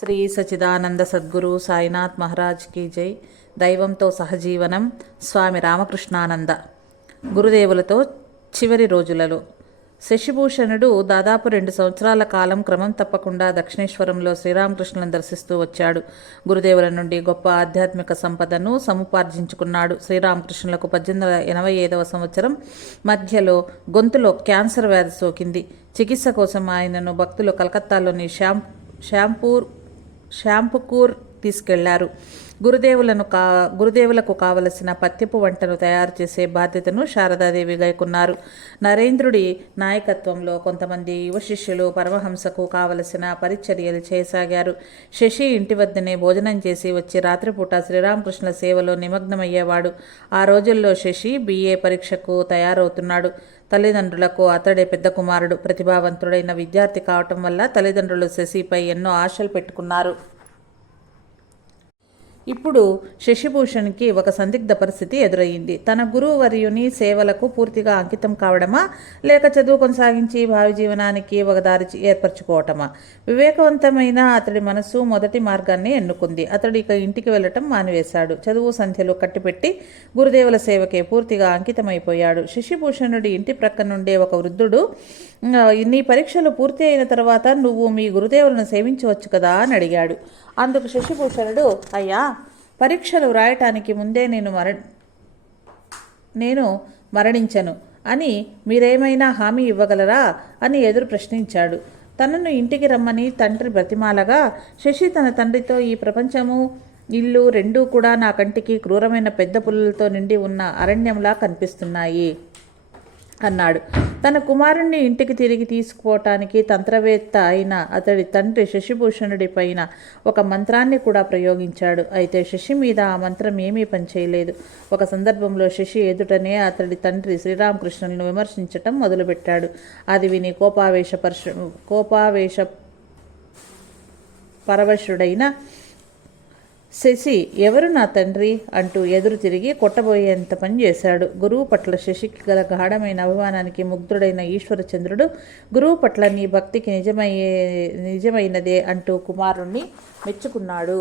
శ్రీ సచిదానంద సద్గురు సాయినాథ్ మహారాజ్ కీ జై. దైవంతో సహజీవనం. స్వామి రామకృష్ణానంద. గురుదేవులతో చివరి రోజులలో. శశిభూషణుడు దాదాపు రెండు సంవత్సరాల కాలం క్రమం తప్పకుండా దక్షిణేశ్వరంలో శ్రీరామకృష్ణులను దర్శిస్తూ వచ్చాడు. గురుదేవుల నుండి గొప్ప ఆధ్యాత్మిక సంపదను సముపార్జించుకున్నాడు. శ్రీరామకృష్ణులకు పద్దెనిమిది వందల ఎనభై ఐదవ సంవత్సరం మధ్యలో గొంతులో క్యాన్సర్ వ్యాధి సోకింది. చికిత్స కోసం ఆయనను భక్తులు కలకత్తాలోని శ్యాం షాంపూర్ షాంపుకూర్ తీసుకెళ్ళారు. గురుదేవులను కా గురుదేవులకు కావలసిన పత్యపు వంటను తయారు చేసే బాధ్యతను శారదాదేవి గైకున్నారు. నరేంద్రుడి నాయకత్వంలో కొంతమంది యువ శిష్యులు పరమహంసకు కావలసిన పరిచర్యలు చేయసాగారు. శశి ఇంటి వద్దనే భోజనం చేసి వచ్చి రాత్రిపూట శ్రీరామకృష్ణ సేవలో నిమగ్నమయ్యేవాడు. ఆ రోజుల్లో శశి బిఏ పరీక్షకు తయారవుతున్నాడు. తల్లిదండ్రులకు అతడే పెద్ద కుమారుడు ప్రతిభావంతుడైన విద్యార్థి కావటం వల్ల తల్లిదండ్రులు శశిపై ఎన్నో ఆశలు పెట్టుకున్నారు. ఇప్పుడు శశిభూషణ్కి ఒక సందిగ్ధ పరిస్థితి ఎదురయ్యింది. తన గురువర్యుని సేవలకు పూర్తిగా అంకితం కావడమా? లేక చదువు కొనసాగించి భావి జీవనానికి ఒక దారి ఏర్పరచుకోవటమా? వివేకవంతమైన అతడి మనసు మొదటి మార్గాన్ని ఎన్నుకుంది. అతడు ఇక ఇంటికి వెళ్ళటం మానివేశాడు. చదువు సంధ్యలు కట్టిపెట్టి గురుదేవుల సేవకే పూర్తిగా అంకితమైపోయాడు. శశిభూషణుడి ఇంటి ప్రక్క నుండే ఒక వృద్ధుడు నీ పరీక్షలు పూర్తి అయిన తర్వాత నువ్వు మీ గురుదేవులను సేవించవచ్చు కదా? అని అడిగాడు. అందుకు శశిభూషణుడు అయ్యా పరీక్షలు వ్రాయటానికి ముందే నేను మర నేను మరణించను. అని మీరేమైనా హామీ ఇవ్వగలరా? అని ఎదురు ప్రశ్నించాడు. తనను ఇంటికి రమ్మని తండ్రి బ్రతిమాలగా శశి తన తండ్రితో ఈ ప్రపంచము ఇల్లు రెండూ కూడా నా కంటికి క్రూరమైన పెద్ద పుల్లలతో నిండి ఉన్న అరణ్యంలా కనిపిస్తున్నాయి. అన్నాడు. తన కుమారుణ్ణి ఇంటికి తిరిగి తీసుకుపోవటానికి తంత్రవేత్త అయిన అతడి తండ్రి శశిభూషణుడి పైన ఒక మంత్రాన్ని కూడా ప్రయోగించాడు. అయితే శశి మీద ఆ మంత్రం ఏమీ పనిచేయలేదు. ఒక సందర్భంలో శశి ఎదుటనే అతడి తండ్రి శ్రీరామకృష్ణులను విమర్శించటం మొదలుపెట్టాడు. అది విని కోపావేశ పరశు కోపావేశ పరవశుడైన శశి ఎవరు నా తండ్రి? అంటూ ఎదురు తిరిగి కొట్టబోయేంత పని చేశాడు. గురువు పట్ల శశికి గల గాఢమైన అభిమానానికి ముగ్ధుడైన ఈశ్వరచంద్రుడు గురువు పట్ల నీ భక్తికి నిజమయ్యే నిజమైనదే అంటూ కుమారుణ్ణి మెచ్చుకున్నాడు.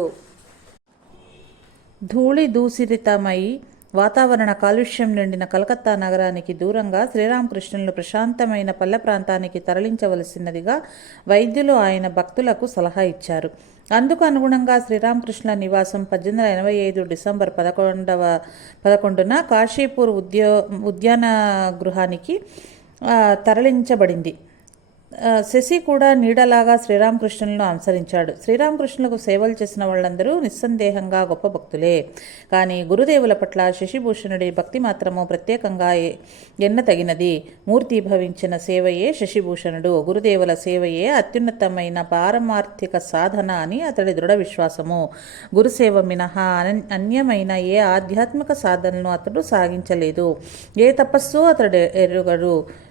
ధూళి దూసిరితమై వాతావరణ కాలుష్యం నిండిన కలకత్తా నగరానికి దూరంగా శ్రీరామకృష్ణులను ప్రశాంతమైన పల్లె ప్రాంతానికి తరలించవలసినదిగా వైద్యులు ఆయన భక్తులకు సలహా ఇచ్చారు. అందుకు అనుగుణంగా శ్రీరామకృష్ణ నివాసం పద్దెనిమిది వందల ఎనభై ఐదు డిసెంబర్ పదకొండవ పదకొండున కాశీపూర్ ఉద్యో ఉద్యాన గృహానికి తరలించబడింది. శశి కూడా నీడలాగా శ్రీరామకృష్ణులను అనుసరించాడు. శ్రీరామకృష్ణులకు సేవలు చేసిన వాళ్ళందరూ నిస్సందేహంగా గొప్ప భక్తులే. కానీ గురుదేవుల పట్ల శశిభూషణుడి భక్తి మాత్రము ప్రత్యేకంగా ఎన్న తగినది మూర్తి భవించిన సేవయే శశిభూషణుడు. గురుదేవుల సేవయే అత్యున్నతమైన పారమార్థిక సాధన అని అతడి దృఢ విశ్వాసము. గురుసేవ మినహా అన్యమైన ఏ ఆధ్యాత్మిక సాధనను అతడు సాగించలేదు. ఏ తపస్సు అతడు ఎరుగడు.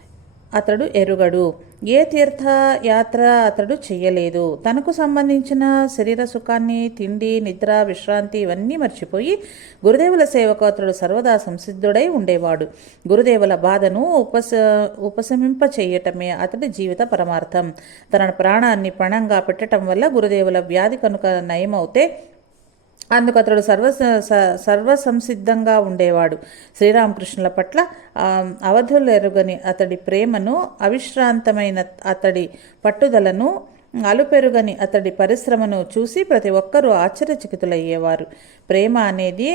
అతడు ఎరుగడు. ఏ తీర్థయాత్ర అతడు చెయ్యలేదు. తనకు సంబంధించిన శరీర సుఖాన్ని తిండి నిద్ర విశ్రాంతి ఇవన్నీ మర్చిపోయి గురుదేవుల సేవకు అతడు సర్వదా సంసిద్ధుడై ఉండేవాడు. గురుదేవుల బాధను ఉపస ఉపశమింప చేయటమే అతడి జీవిత పరమార్థం. తన ప్రాణాన్ని పణంగా పెట్టడం వల్ల గురుదేవుల వ్యాధి కనుక నయమవుతే అందుకు అతడు సర్వ సర్వసంసిద్ధంగా ఉండేవాడు. శ్రీరామకృష్ణుల పట్ల అవధులెరుగని అతడి ప్రేమను అవిశ్రాంతమైన అతడి పట్టుదలను అలుపెరుగని అతడి పరిశ్రమను చూసి ప్రతి ఒక్కరూ ఆశ్చర్యచకితులయ్యేవారు. ప్రేమ అనేది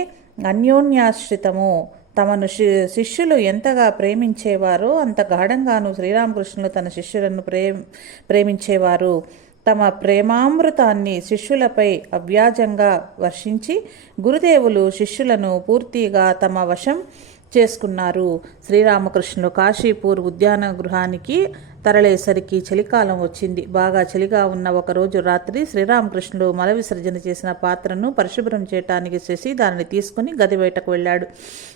అన్యోన్యాశ్రితము. తమను శిష్యులు ఎంతగా ప్రేమించేవారో అంత గాఢంగాను శ్రీరామకృష్ణులు తన శిష్యులను ప్రే ప్రేమించేవారు. తమ ప్రేమామృతాన్ని శిష్యులపై అవ్యాజంగా వర్షించి గురుదేవులు శిష్యులను పూర్తిగా తమ వశం చేసుకున్నారు. శ్రీరామకృష్ణులు కాశీపూర్ ఉద్యాన గృహానికి తరలేసరికి చలికాలం వచ్చింది. బాగా చలిగా ఉన్న ఒకరోజు రాత్రి శ్రీరామకృష్ణుడు మల విసర్జన చేసిన పాత్రను పరిశుభ్రం చేయటానికి శశి దానిని తీసుకుని గది బయటకు వెళ్ళాడు.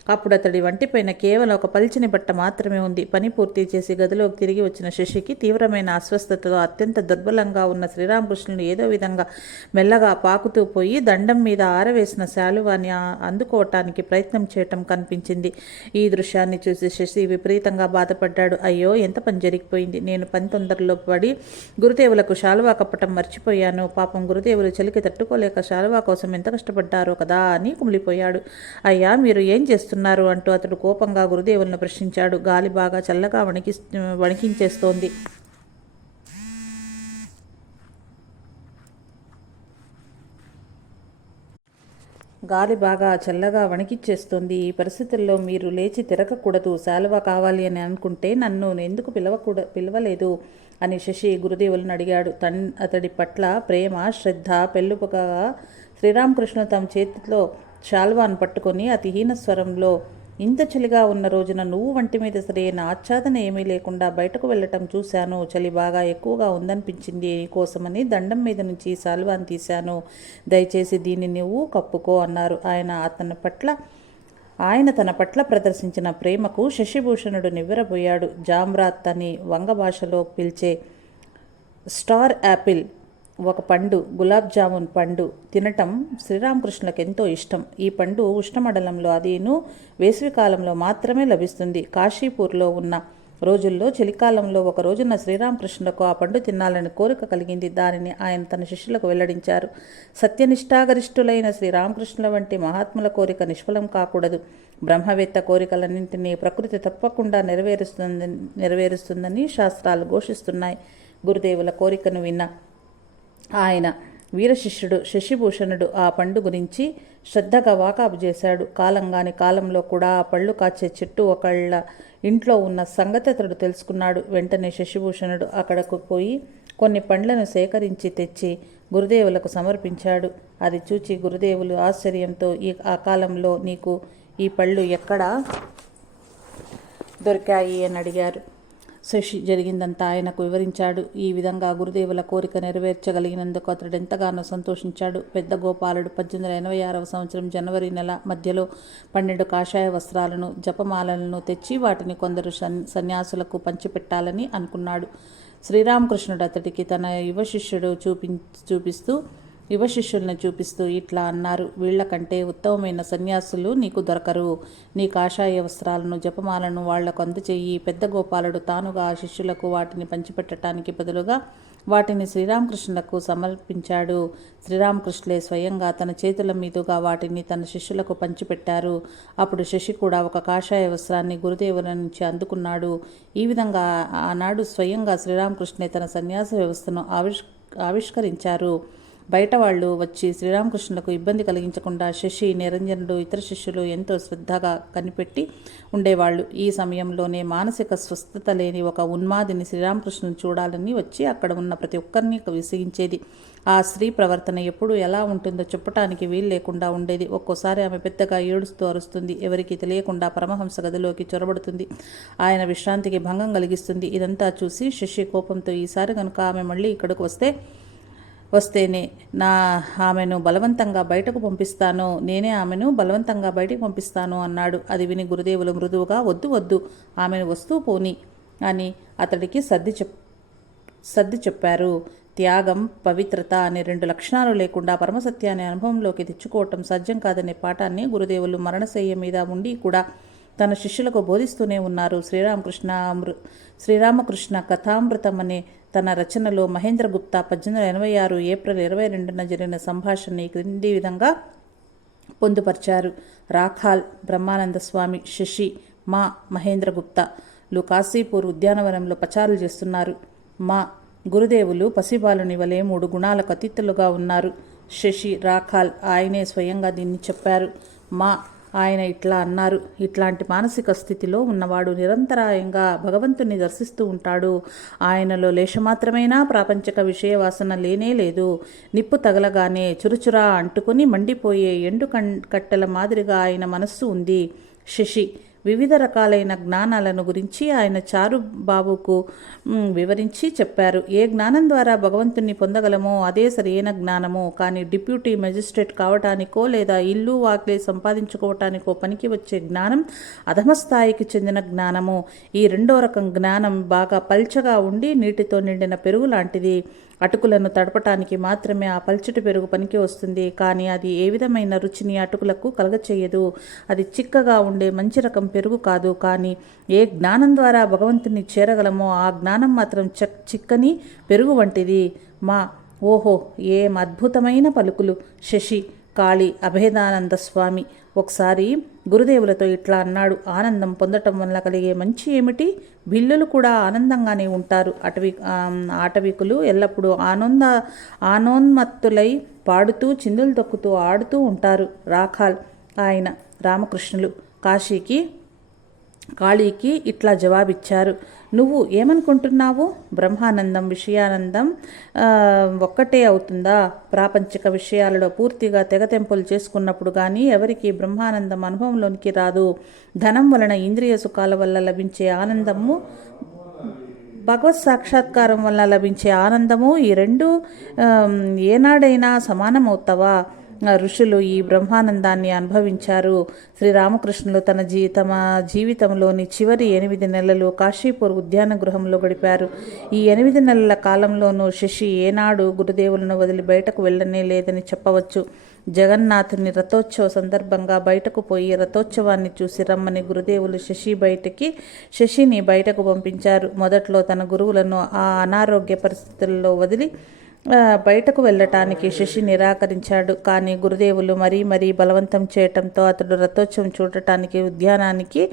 అప్పుడు అతడి వంటిపైన కేవలం ఒక పలిచిన బట్ట మాత్రమే ఉంది. పని పూర్తి చేసి గదిలోకి తిరిగి వచ్చిన శశికి తీవ్రమైన అస్వస్థతతో అత్యంత దుర్బలంగా ఉన్న శ్రీరామకృష్ణుడు ఏదో విధంగా మెల్లగా పాకుతూ పోయి దండం మీద ఆరవేసిన శాలువాని అందుకోవటానికి ప్రయత్నం చేయటం కనిపించింది. ఈ దృశ్యాన్ని చూసి శశి విపరీతంగా బాధపడ్డాడు. అయ్యో ఎంత పని జరిగిపోయింది? చెప్పింది నేను పని తొందరలో పడి గురుదేవులకు శాలువా కప్పటం మర్చిపోయాను. పాపం గురుదేవులు చలికి తట్టుకోలేక శాలువా కోసం ఎంత కష్టపడ్డారో కదా అని కుమిలిపోయాడు. అయ్యా మీరు ఏం చేస్తున్నారు? అంటూ అతడు కోపంగా గురుదేవులను ప్రశ్నించాడు. గాలి బాగా చల్లగా వణికి వణికించేస్తోంది. గాలి బాగా చల్లగా వణికిచ్చేస్తుంది. ఈ పరిస్థితుల్లో మీరు లేచి తిరగకూడదు. శాలువా కావాలి అని అనుకుంటే నన్ను ఎందుకు పిలవకూడ పిలవలేదు? అని శశి గురుదేవులను అడిగాడు. తన్ అతడి పట్ల ప్రేమ శ్రద్ధ పెళ్ళుపగా శ్రీరామకృష్ణ తమ చేతిలో శాల్వాను పట్టుకొని అతి హీన స్వరంలో ఇంత చలిగా ఉన్న రోజున నువ్వు వంటి మీద సరైన ఆచ్ఛాదన ఏమీ లేకుండా బయటకు వెళ్ళటం చూశాను. చలి బాగా ఎక్కువగా ఉందనిపించింది కోసమని దండం మీద నుంచి సాల్వాన్ తీశాను. దయచేసి దీన్ని నువ్వు కప్పుకో అన్నారు. ఆయన అతని పట్ల ఆయన తన పట్ల ప్రదర్శించిన ప్రేమకు శశిభూషణుడు నివ్వెరబోయాడు జామ్రాత్ అని వంగ భాషలో పిలిచే స్టార్ యాపిల్ ఒక పండు గులాబ్ జామున్ పండు తినటం శ్రీరామకృష్ణులకు ఎంతో ఇష్టం. ఈ పండు ఉష్ణమండలంలో అదీను వేసవికాలంలో మాత్రమే లభిస్తుంది. కాశీపూర్లో ఉన్న రోజుల్లో చలికాలంలో ఒక రోజున శ్రీరామకృష్ణులకు ఆ పండు తినాలని కోరిక కలిగింది. దానిని ఆయన తన శిష్యులకు వెల్లడించారు. సత్యనిష్టాగరిష్ఠులైన శ్రీరామకృష్ణుల వంటి మహాత్ముల కోరిక నిష్ఫలం కాకూడదు. బ్రహ్మవేత్త కోరికలన్నింటినీ ప్రకృతి తప్పకుండా నెరవేరుస్తుంది నెరవేరుస్తుందని శాస్త్రాలు ఘోషిస్తున్నాయి. గురుదేవుల కోరికను విన్న ఆయన వీరశిష్యుడు శశిభూషణుడు ఆ పండు గురించి శ్రద్ధగా వాకాబు చేశాడు. కాలంగాని కాలంలో కూడా ఆ పళ్ళు కాచే చెట్టు ఒకళ్ళ ఇంట్లో ఉన్న సంగతి అతడు తెలుసుకున్నాడు. వెంటనే శశిభూషణుడు అక్కడకు పోయి కొన్ని పండ్లను సేకరించి తెచ్చి గురుదేవులకు సమర్పించాడు. అది చూచి గురుదేవులు ఆశ్చర్యంతో ఈ ఆ కాలంలో నీకు ఈ పళ్ళు ఎక్కడా దొరికాయి? అని అడిగారు. శశి జరిగిందంతా ఆయనకు వివరించాడు. ఈ విధంగా గురుదేవుల కోరిక నెరవేర్చగలిగినందుకు అతడు ఎంతగానో సంతోషించాడు. పెద్ద గోపాలుడు పద్దెనిమిది వందల ఎనభై ఆరవ సంవత్సరం జనవరి నెల మధ్యలో పన్నెండు కాషాయ వస్త్రాలను జపమాలలను తెచ్చి వాటిని కొందరు సన్యాసులకు పంచిపెట్టాలని అనుకున్నాడు. శ్రీరామకృష్ణుడు అతడికి తన యువ శిష్యుడు చూపి చూపిస్తూ యువ శిష్యుల్ని చూపిస్తూ ఇట్లా అన్నారు. వీళ్ళకంటే ఉత్తమమైన సన్యాసులు నీకు దొరకరు. నీ కాషాయ వస్త్రాలను జపమాలను వాళ్ళకు అందచేయి. పెద్ద గోపాలుడు తానుగా ఆ శిష్యులకు వాటిని పంచిపెట్టడానికి బదులుగా వాటిని శ్రీరామకృష్ణులకు సమర్పించాడు. శ్రీరామకృష్ణులే స్వయంగా తన చేతుల మీదుగా వాటిని తన శిష్యులకు పంచిపెట్టారు. అప్పుడు శశి కూడా ఒక కాషాయ వస్త్రాన్ని గురుదేవుల నుంచి అందుకున్నాడు. ఈ విధంగా ఆనాడు స్వయంగా శ్రీరామకృష్ణే తన సన్యాస వ్యవస్థను ఆవిష్ ఆవిష్కరించారు. బయట వాళ్ళు వచ్చి శ్రీరామకృష్ణులకు ఇబ్బంది కలిగించకుండా శశి నిరంజనుడు ఇతర శిష్యులు ఎంతో శ్రద్ధగా కనిపెట్టి ఉండేవాళ్ళు. ఈ సమయంలోనే మానసిక స్వస్థత లేని ఒక ఉన్మాదిని శ్రీరామకృష్ణుని చూడాలని వచ్చి అక్కడ ఉన్న ప్రతి ఒక్కరిని విసిగించేది. ఆ స్త్రీ ప్రవర్తన ఎప్పుడు ఎలా ఉంటుందో చెప్పటానికి వీలు లేకుండా ఉండేది. ఒక్కోసారి ఆమె పెద్దగా ఏడుస్తూ అరుస్తుంది. ఎవరికి తెలియకుండా పరమహంస గదిలోకి చొరబడుతుంది. ఆయన విశ్రాంతికి భంగం కలిగిస్తుంది. ఇదంతా చూసి శశి కోపంతో ఈసారి కనుక ఆమె మళ్ళీ ఇక్కడికి వస్తే వస్తేనే నా ఆమెను బలవంతంగా బయటకు పంపిస్తాను. నేనే ఆమెను బలవంతంగా బయటకు పంపిస్తాను అన్నాడు. అది విని గురుదేవులు మృదువుగా వద్దు వద్దు ఆమెను వస్తూ పోని అని అతడికి సర్ది చెప్ సర్ది చెప్పారు. త్యాగం పవిత్రత అనే రెండు లక్షణాలు లేకుండా పరమసత్యాన్ని అనుభవంలోకి తెచ్చుకోవటం సాధ్యం కాదనే పాఠాన్ని గురుదేవులు మరణశయ్య మీద ఉండి కూడా తన శిష్యులకు బోధిస్తూనే ఉన్నారు. శ్రీరామకృష్ణ అమృ శ్రీరామకృష్ణ కథామృతం అనే తన రచనలో మహేంద్ర గుప్తా పద్దెనిమిది వందల ఎనభై ఆరు ఏప్రిల్ ఇరవై రెండున జరిగిన సంభాషణని క్రింది విధంగా పొందుపరిచారు. రాఖాల్ బ్రహ్మానంద స్వామి శశి మా మహేంద్ర గుప్తాలు కాశీపూర్ ఉద్యానవనంలో పచారులు చేస్తున్నారు. మా గురుదేవులు పసిబాలుని వలె మూడు గుణాలకు అతిథులుగా ఉన్నారు. శశి రాఖాల్ ఆయనే స్వయంగా దీన్ని చెప్పారు. మా ఆయన ఇట్లా అన్నారు. ఇట్లాంటి మానసిక స్థితిలో ఉన్నవాడు నిరంతరాయంగా భగవంతుని దర్శిస్తూ ఉంటాడు. ఆయనలో లేశమాత్రమైనా ప్రాపంచక విషయ వాసన లేనే లేదు. నిప్పు తగలగానే చురుచురా అంటుకుని మండిపోయే ఎండు కట్టెల మాదిరిగా ఆయన మనస్సు ఉంది. శశి వివిధ రకాలైన జ్ఞానాలను గురించి ఆయన చారుబాబుకు వివరించి చెప్పారు. ఏ జ్ఞానం ద్వారా భగవంతుని పొందగలమో అదే సరైన జ్ఞానము. కానీ డిప్యూటీ మెజిస్ట్రేట్ కావటానికో లేదా ఇల్లు వాక్లే సంపాదించుకోవటానికో పనికి వచ్చే జ్ఞానం అధమస్థాయికి చెందిన జ్ఞానము. ఈ రెండో రకం జ్ఞానం బాగా పల్చగా ఉండి నీటితో నిండిన పెరుగు లాంటిది. అటుకులను తడపటానికి మాత్రమే ఆ పల్చటి పెరుగు పనికి వస్తుంది. కానీ అది ఏ విధమైన రుచిని అటుకులకు కలగచేయదు. అది చిక్కగా ఉండే మంచి రకం పెరుగు కాదు. కానీ ఏ జ్ఞానం ద్వారా భగవంతుని చేరగలమో ఆ జ్ఞానం మాత్రం చక్ చిక్కని పెరుగు వంటిది. మా ఓహో ఏం అద్భుతమైన పలుకులు. శశి కాళీ అభేదానంద స్వామి ఒకసారి గురుదేవులతో ఇట్లా అన్నాడు. ఆనందం పొందటం వల్ల కలిగే మంచి ఏమిటి? బిల్లులు కూడా ఆనందంగానే ఉంటారు. అటవీ ఆటవికులు ఎల్లప్పుడూ ఆనంద ఆనోన్మత్తులై పాడుతూ చిందులు తొక్కుతూ ఆడుతూ ఉంటారు. రాఖాల్ ఆయన రామకృష్ణులు. కాశీకి కాళీకి ఇట్లా జవాబిచ్చారు. నువ్వు ఏమనుకుంటున్నావు? బ్రహ్మానందం విషయానందం ఒక్కటే అవుతుందా? ప్రాపంచిక విషయాలలో పూర్తిగా తెగతెంపులు చేసుకున్నప్పుడు కానీ ఎవరికి బ్రహ్మానందం అనుభవంలోనికి రాదు. ధనం వలన ఇంద్రియ సుఖాల వల్ల లభించే ఆనందము భగవత్ సాక్షాత్కారం వల్ల లభించే ఆనందము ఈ రెండు ఏనాడైనా సమానమవుతావా? అవుతావా ఋషులు ఈ బ్రహ్మానందాన్ని అనుభవించారు. శ్రీరామకృష్ణులు తన జీ తమ జీవితంలోని చివరి ఎనిమిది నెలలు కాశీపూర్ ఉద్యాన గృహంలో గడిపారు. ఈ ఎనిమిది నెలల కాలంలోనూ శశి ఏనాడు గురుదేవులను వదిలి బయటకు వెళ్ళనే లేదని చెప్పవచ్చు. జగన్నాథుని రథోత్సవ సందర్భంగా బయటకు పోయి రథోత్సవాన్ని చూసి రమ్మని గురుదేవులు శశి బయటకి శశిని బయటకు పంపించారు. మొదట్లో తన గురువులను ఆ అనారోగ్య పరిస్థితుల్లో వదిలి బయటకు వెళ్ళటానికి శశి నిరాకరించాడు. కానీ గురుదేవులు మరీ మరీ బలవంతం చేయటంతో అతడు రథోత్సవం చూడటానికి ఉద్యానానికి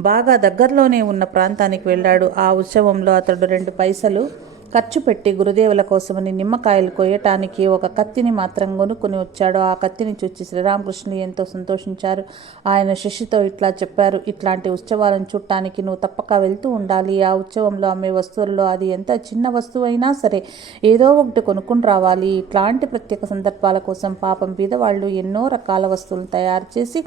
బాగా దగ్గరలోనే ఉన్న ప్రాంతానికి వెళ్ళాడు. ఆ ఉత్సవంలో అతడు రెండు పైసలు ఖర్చు పెట్టి గురుదేవుల కోసమని నిమ్మకాయలు కొయ్యటానికి ఒక కత్తిని మాత్రం కొనుక్కుని వచ్చాడు. ఆ కత్తిని చూచి శ్రీరామకృష్ణులు ఎంతో సంతోషించారు. ఆయన శశితో ఇట్లా చెప్పారు ఇట్లాంటి ఉత్సవాలను చూడటానికి నువ్వు తప్పక వెళ్తూ ఉండాలి. ఆ ఉత్సవంలో అమ్మే వస్తువుల్లో అది ఎంత చిన్న వస్తువు అయినా సరే ఏదో ఒకటి కొనుక్కుని రావాలి. ఇట్లాంటి ప్రత్యేక సందర్భాల కోసం పాపం బీదవాళ్ళు ఎన్నో రకాల వస్తువులు తయారు చేసి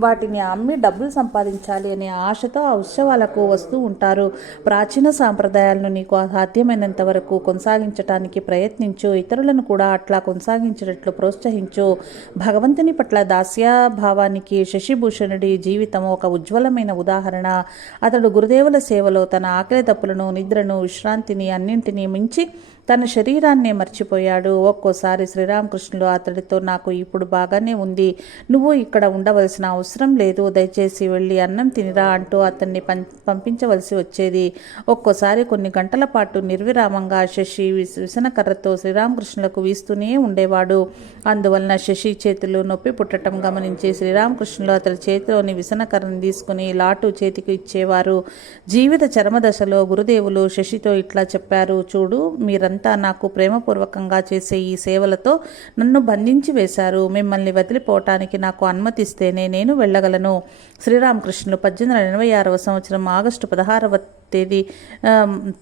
వాటిని అమ్మి డబ్బులు సంపాదించాలి అనే ఆశతో ఆ ఉత్సవాలకు వస్తూ ఉంటారు. ప్రాచీన సాంప్రదాయాలను నీకు సాధ్యమైనంత వరకు కొనసాగించటానికి ప్రయత్నించు. ఇతరులను కూడా అట్లా కొనసాగించేటట్లు ప్రోత్సహించు. భగవంతుని పట్ల దాస్యాభావానికి శశిభూషణుడి జీవితం ఒక ఉజ్వలమైన ఉదాహరణ. అతడు గురుదేవుల సేవలో తన ఆకలి తప్పులను నిద్రను విశ్రాంతిని అన్నింటినీ మించి తన శరీరాన్నే మర్చిపోయాడు. ఒక్కోసారి శ్రీరామకృష్ణులు అతడితో నాకు ఇప్పుడు బాగానే ఉంది. నువ్వు ఇక్కడ ఉండవలసిన అవసరం లేదు. దయచేసి వెళ్ళి అన్నం తినిరా అంటూ అతన్ని పం పంపించవలసి వచ్చేది. ఒక్కోసారి కొన్ని గంటల పాటు నిర్విరామంగా శశి విస్- విసనకర్రతో శ్రీరామకృష్ణులకు వీస్తూనే ఉండేవాడు. అందువలన శశి చేతులు నొప్పి పుట్టడం గమనించి శ్రీరామకృష్ణులు అతడి చేతిలోని విసనకర్రను తీసుకుని లాటు చేతికి ఇచ్చేవారు. జీవిత చరమదశలో గురుదేవులు శశితో ఇట్లా చెప్పారు. చూడు మీరంతా నాకు ప్రేమపూర్వకంగా చేసే ఈ సేవలతో నన్ను బంధించి వేశారు. మిమ్మల్ని వదిలిపోవటానికి నాకు అనుమతిస్తేనే నేను వెళ్ళగలను. శ్రీరామకృష్ణులు పద్దెనిమిది వందల ఎనభై ఆరవ సంవత్సరం ఆగస్టు పదహారవ తేదీ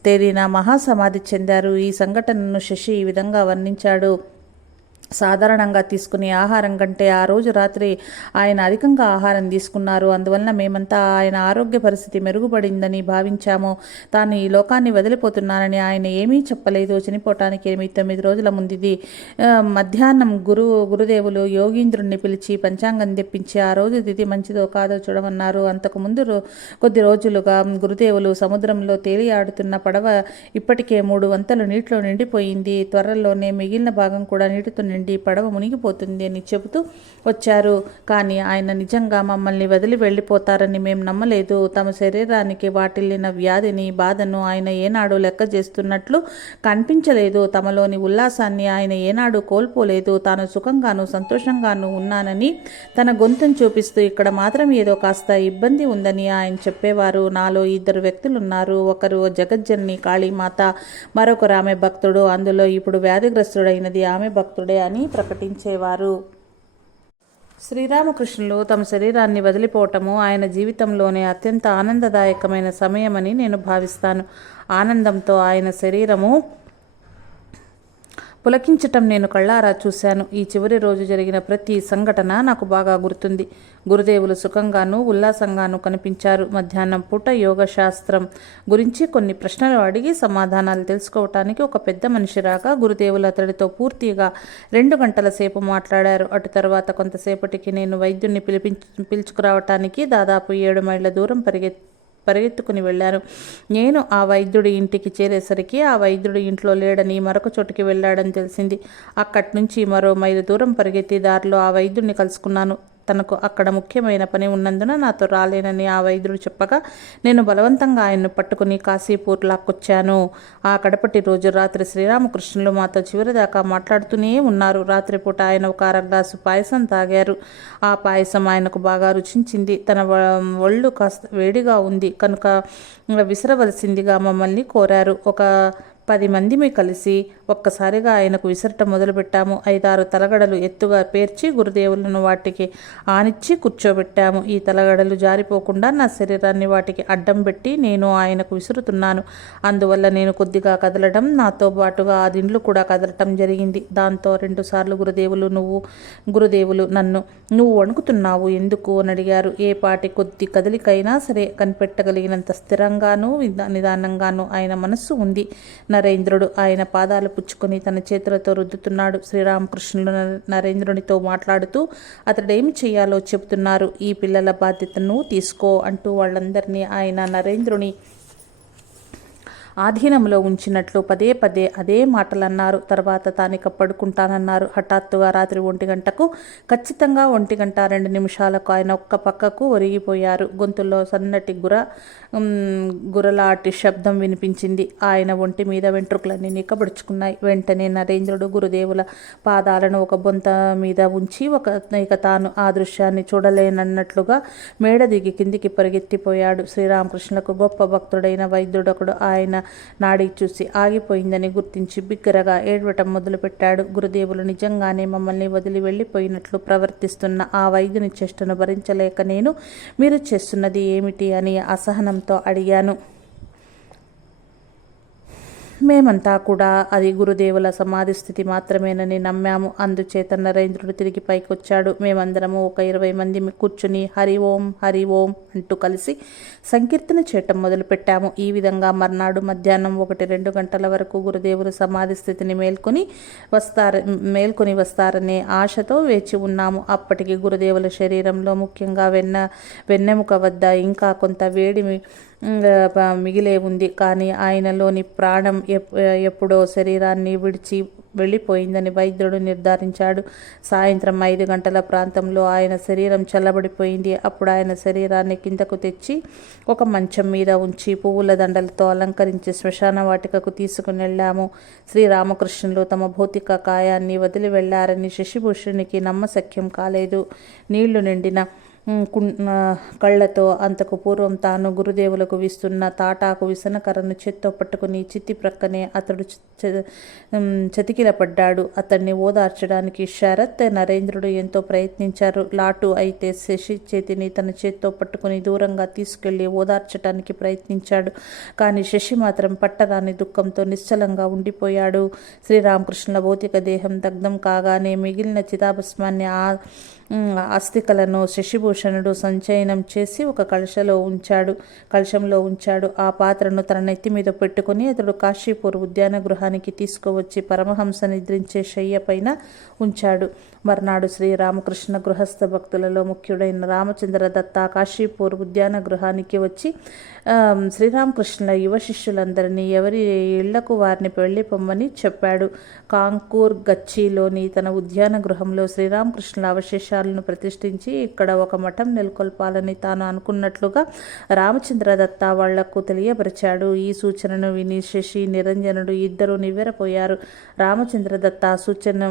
తేదీన మహాసమాధి చెందారు. ఈ సంఘటనను శశి ఈ విధంగా వర్ణించాడు. సాధారణంగా తీసుకునే ఆహారం కంటే ఆ రోజు రాత్రి ఆయన అధికంగా ఆహారం తీసుకున్నారు. అందువలన మేమంతా ఆయన ఆరోగ్య పరిస్థితి మెరుగుపడిందని భావించాము. తాను ఈ లోకాన్ని వదిలిపోతున్నానని ఆయన ఏమీ చెప్పలేదు. చనిపోవటానికి ఎనిమిది తొమ్మిది రోజుల ముందుది మధ్యాహ్నం గురు గురుదేవులు యోగీంద్రుణ్ణి పిలిచి పంచాంగం తెప్పించి ఆ రోజు తిథి మంచిదో కాదో చూడమన్నారు. అంతకు ముందు కొద్ది రోజులుగా గురుదేవులు సముద్రంలో తేలియాడుతున్న పడవ ఇప్పటికే మూడు వంతలు నీటిలో నిండిపోయింది. త్వరలోనే మిగిలిన భాగం కూడా నీటితో నిండి పడవ మునిగిపోతుంది అని చెబుతూ వచ్చారు. కానీ ఆయన నిజంగా మమ్మల్ని వదిలి వెళ్ళిపోతారని మేము నమ్మలేదు. తమ శరీరానికి వాటిల్లిన వ్యాధిని బాధను ఆయన ఏనాడు లెక్క చేస్తున్నట్లు కనిపించలేదు. తమలోని ఉల్లాసాన్ని ఆయన ఏనాడు కోల్పోలేదు. తాను సుఖంగాను సంతోషంగాను ఉన్నానని తన గొంతును చూపిస్తూ ఇక్కడ మాత్రం ఏదో కాస్త ఇబ్బంది ఉందని ఆయన చెప్పేవారు. నాలో ఇద్దరు వ్యక్తులున్నారు. ఒకరు జగజ్జనని కాళీమాత మరొకరు ఆమె భక్తుడు. అందులో ఇప్పుడు వ్యాధిగ్రస్తుడైనది ఆమె భక్తుడే అని ప్రకటించేవారు. శ్రీరామకృష్ణులు తమ శరీరాన్ని వదిలిపోవటము ఆయన జీవితంలోనే అత్యంత ఆనందదాయకమైన సమయమని నేను భావిస్తాను. ఆనందంతో ఆయన శరీరము పులకించటం నేను కళ్ళారా చూశాను. ఈ చివరి రోజు జరిగిన ప్రతి సంఘటన నాకు బాగా గుర్తుంది. గురుదేవులు సుఖంగాను ఉల్లాసంగాను కనిపించారు. మధ్యాహ్నం పూట యోగ శాస్త్రం గురించి కొన్ని ప్రశ్నలు అడిగి సమాధానాలు తెలుసుకోవటానికి ఒక పెద్ద మనిషి రాగా గురుదేవులు అతడితో పూర్తిగా రెండు గంటల సేపు మాట్లాడారు. అటు తర్వాత కొంతసేపటికి నేను వైద్యుణ్ణి పిలిపించ పిలుచుకురావటానికి దాదాపు ఏడు మైళ్ళ దూరం పరిగెత్తి పరిగెత్తుకుని వెళ్ళాను నేను ఆ వైద్యుడి ఇంటికి చేరేసరికి ఆ వైద్యుడి ఇంట్లో లేడని మరొక చోటుకి వెళ్ళాడని తెలిసింది. అక్కడి నుంచి మరో మైలు దూరం పరిగెత్తి దారిలో ఆ వైద్యుడిని కలుసుకున్నాను. తనకు అక్కడ ముఖ్యమైన పని ఉన్నందున నాతో రాలేనని ఆ వైద్యుడు చెప్పగా నేను బలవంతంగా ఆయన్ను పట్టుకుని కాశీపూర్ లాక్కొచ్చాను ఆ కడపటి రోజు రాత్రి శ్రీరామకృష్ణులు మాతో చివరిదాకా మాట్లాడుతూనే ఉన్నారు. రాత్రిపూట ఆయన ఒక అరగ్లాసు పాయసం తాగారు. ఆ పాయసం ఆయనకు బాగా రుచించింది. తన ఒళ్ళు కాస్త వేడిగా ఉంది. కనుక విసరవలసిందిగా మమ్మల్ని కోరారు. ఒక పది మందిమి కలిసి ఒక్కసారిగా ఆయనకు విసరటం మొదలుపెట్టాము. ఐదారు తలగడలు ఎత్తుగా పేర్చి గురుదేవులను వాటికి ఆనిచ్చి కూర్చోబెట్టాము. ఈ తలగడలు జారిపోకుండా నా శరీరాన్ని వాటికి అడ్డం పెట్టి నేను ఆయనకు విసురుతున్నాను. అందువల్ల నేను కొద్దిగా కదలడం నాతో పాటుగా ఆ దిండ్లు కూడా కదలటం జరిగింది. దాంతో రెండుసార్లు గురుదేవులు నువ్వు గురుదేవులు నన్ను నువ్వు వణుకుతున్నావు ఎందుకు అని అడిగారు. ఏ పాటి కొద్ది కదలికైనా సరే కనిపెట్టగలిగినంత స్థిరంగానూ నిదానంగానూ ఆయన మనస్సు ఉంది. నరేంద్రుడు. ఆయన పాదాలు పుచ్చుకొని తన చేతులతో రుద్దుతున్నాడు. శ్రీరామకృష్ణులు నరేంద్రునితో మాట్లాడుతూ అతడేమి చేయాలో చెబుతున్నారు? ఈ పిల్లల బాధ్యతను తీసుకో అంటూ వాళ్ళందరినీ ఆయన నరేంద్రుని ఆధీనంలో ఉంచినట్లు పదే పదే అదే మాటలన్నారు. తర్వాత తానిక పడుకుంటానన్నారు. హఠాత్తుగా రాత్రి ఒంటి గంటకు ఖచ్చితంగా ఒంటి గంట రెండు నిమిషాలకు ఆయన ఒక్క పక్కకు ఒరిగిపోయారు. గొంతులో సన్నటి గుర గురలాటి శబ్దం వినిపించింది. ఆయన ఒంటి మీద వెంట్రుకలన్నీ నిక్కబడుచుకున్నాయి వెంటనే నరేంద్రుడు గురుదేవుల పాదాలను ఒక బొంత మీద ఉంచి ఒక ఇక తాను ఆ దృశ్యాన్ని చూడలేనన్నట్లుగా మేడ దిగి కిందికి పరిగెత్తిపోయాడు. శ్రీరామకృష్ణులకు గొప్ప భక్తుడైన వైద్యుడొకడు. ఆయన నాడి చూసి ఆగిపోయిందని గుర్తించి బిగ్గరగా ఏడవటం మొదలుపెట్టాడు. గురుదేవులు నిజంగానే మమ్మల్ని వదిలి వెళ్ళిపోయినట్లు ప్రవర్తిస్తున్న ఆ వైద్యుని చేష్టను భరించలేక నేను మీరు చేస్తున్నది ఏమిటి అని అసహనంతో అడిగాను. మేమంతా కూడా అది గురుదేవుల సమాధి స్థితి మాత్రమేనని నమ్మాము. అందుచేత నరేంద్రుడు తిరిగి పైకొచ్చాడు. మేమందరము ఒక ఇరవై మంది కూర్చుని హరి ఓం హరి ఓం అంటూ కలిసి సంకీర్తన చేయటం మొదలుపెట్టాము. ఈ విధంగా మర్నాడు మధ్యాహ్నం ఒకటి రెండు గంటల వరకు గురుదేవులు సమాధి స్థితిని మేల్కొని వస్తారు మేల్కొని వస్తారనే ఆశతో వేచి ఉన్నాము. అప్పటికి గురుదేవుల శరీరంలో ముఖ్యంగా వెన్న వెన్నెముక వద్ద ఇంకా కొంత వేడిమి మిగిలే ఉంది. కానీ ఆయనలోని ప్రాణం ఎప్పుడో శరీరాన్ని విడిచి వెళ్ళిపోయిందని వైద్యుడు నిర్ధారించాడు. సాయంత్రం ఐదు గంటల ప్రాంతంలో ఆయన శరీరం చల్లబడిపోయింది. అప్పుడు ఆయన శరీరాన్ని కిందకు తెచ్చి ఒక మంచం మీద ఉంచి పువ్వుల దండలతో అలంకరించి శ్మశాన వాటికకు తీసుకుని వెళ్ళాము. శ్రీరామకృష్ణులు తమ భౌతిక కాయాన్ని వదిలి వెళ్ళారని శశిభూషణునికి నమ్మశక్యం కాలేదు. నీళ్ళు నిండిన కళ్ళతో అంతకు పూర్వం తాను గురుదేవులకు విస్తున్న తాటాకు విసనకరను చేత్తో పట్టుకుని చిత్తి ప్రక్కనే అతడు చ- పడ్డాడు చతికిలపడ్డాడు. అతన్ని ఓదార్చడానికి శరత్ నరేంద్రుడు ఎంతో ప్రయత్నించారు. లాటు అయితే శశి చేతిని తన చేత్తో పట్టుకుని దూరంగా తీసుకెళ్ళి ఓదార్చడానికి ప్రయత్నించాడు. కానీ శశి మాత్రం పట్టరాని దుఃఖంతో నిశ్చలంగా ఉండిపోయాడు. శ్రీరామకృష్ణుల భౌతిక దేహం దగ్ధం కాగానే మిగిలిన చితాభస్మాన్ని ఆ అస్థికలను శశిభూషణుడు సంచయనం చేసి ఒక కలశలో ఉంచాడు. కలశంలో ఉంచాడు. ఆ పాత్రను తన నెత్తి మీద పెట్టుకుని అతడు కాశీపూర్ ఉద్యాన గృహానికి తీసుకువచ్చి పరమహంస నిద్రించే శయ్య పైన ఉంచాడు. మర్నాడు శ్రీరామకృష్ణ గృహస్థ భక్తులలో ముఖ్యుడైన రామచంద్ర దత్త కాశీపూర్ ఉద్యాన గృహానికి వచ్చి శ్రీరామకృష్ణుల యువ శిష్యులందరినీ ఎవరి ఇళ్ళకు వారిని పెళ్ళి పొమ్మని చెప్పాడు. కాంకూర్ గచ్చిలోని తన ఉద్యాన గృహంలో శ్రీరామకృష్ణుల అవశేషాలను ప్రతిష్ఠించి ఇక్కడ ఒక మఠం నెలకొల్పాలని తాను అనుకున్నట్లుగా రామచంద్ర దత్త వాళ్ళకు తెలియపరిచాడు. ఈ సూచనను విని శశి నిరంజనుడు ఇద్దరు నివ్వెరపోయారు. రామచంద్ర దత్త సూచన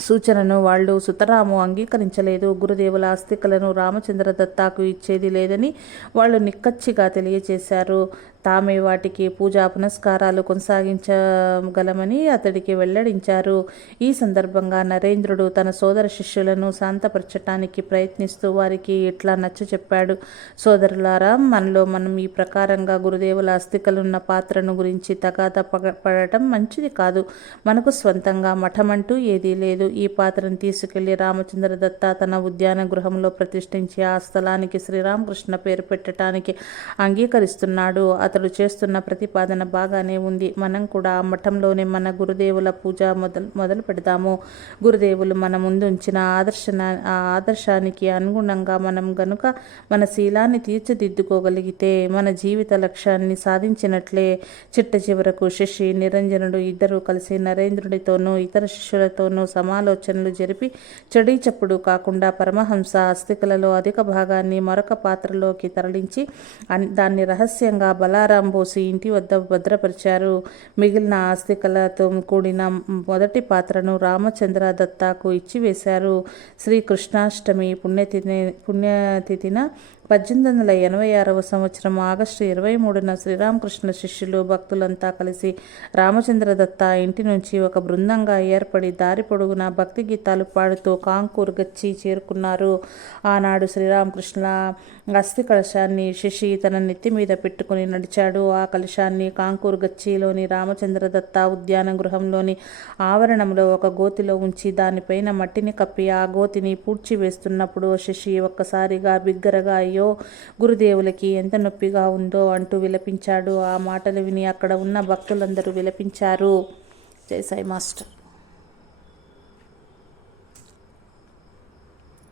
సూచనను వాళ్ళు సుతరాము అంగీకరించలేదు. గురుదేవుల ఆస్తికలను రామచంద్ర దత్తాకు ఇచ్చేది లేదని వాళ్ళు నిక్కచ్చిగా తెలియజేశారు. తామే వాటికి పూజా పునస్కారాలు కొనసాగించగలమని అతడికి వెల్లడించారు. ఈ సందర్భంగా నరేంద్రుడు తన సోదర శిష్యులను శాంతపరచటానికి ప్రయత్నిస్తూ వారికి ఇట్లా నచ్చ చెప్పాడు. సోదరులారా మనలో మనం ఈ ప్రకారంగా గురుదేవుల అస్థికలున్న పాత్రను గురించి తగాద పడటం మంచిది కాదు. మనకు స్వంతంగా మఠమంటూ ఏదీ లేదు. లేదు. ఈ పాత్రను తీసుకెళ్ళి రామచంద్ర దత్త తన ఉద్యాన గృహంలో ప్రతిష్ఠించి ఆ స్థలానికి శ్రీరామకృష్ణ పేరు పెట్టడానికి అంగీకరిస్తున్నాడు. అతడు చేస్తున్న ప్రతిపాదన బాగానే ఉంది. మనం కూడా ఆ మఠంలోనే మన గురుదేవుల పూజ మొదలు మొదలు పెడదాము. గురుదేవులు మన ముందుంచిన ఆదర్శన ఆ ఆదర్శానికి అనుగుణంగా మనం గనుక మన శీలాన్ని తీర్చిదిద్దుకోగలిగితే మన జీవిత లక్ష్యాన్ని సాధించినట్లే చిట్ట చివరకు శశి నిరంజనుడు ఇద్దరూ కలిసి నరేంద్రుడితోనూ ఇతర శిష్యులతోనూ సమాలోచనలు జరిపి చెడి చప్పుడు కాకుండా పరమహంస అస్థికలలో అధిక భాగాన్ని మరొక పాత్రలోకి తరలించి దాన్ని రహస్యంగా బలారాం బోసి ఇంటి వద్ద భద్రపరిచారు. మిగిలిన ఆస్తికలతో కూడిన మొదటి పాత్రను రామచంద్ర దత్తాకు ఇచ్చివేశారు. శ్రీకృష్ణాష్టమి పుణ్యతిథి పుణ్యతిథిన పద్దెనిమిది వందల ఎనభై ఆరవ సంవత్సరం ఆగస్టు ఇరవై మూడున శ్రీరామకృష్ణ శిష్యులు భక్తులంతా కలిసి రామచంద్ర దత్త ఇంటి నుంచి ఒక బృందంగా ఏర్పడి దారి పొడుగునా భక్తి గీతాలు పాడుతూ కాంకూర్ గచ్చి చేరుకున్నారు. ఆనాడు శ్రీరామకృష్ణ అస్థి కలశాన్ని శశి తన నెత్తి మీద పెట్టుకుని నడిచాడు. ఆ కలశాన్ని కాంకూర్ గచ్చిలోని రామచంద్ర దత్త ఉద్యాన గృహంలోని ఆవరణంలో ఒక గోతిలో ఉంచి దానిపైన మట్టిని కప్పి ఆ గోతిని పూడ్చి వేస్తున్నప్పుడు శశి ఒక్కసారిగా బిగ్గరగా అయ్యో గురుదేవులకి ఎంత నొప్పిగా ఉందో అంటూ విలపించాడు. ఆ మాటలు విని అక్కడ ఉన్న భక్తులందరూ విలపించారు. జై సాయి మాస్టర్.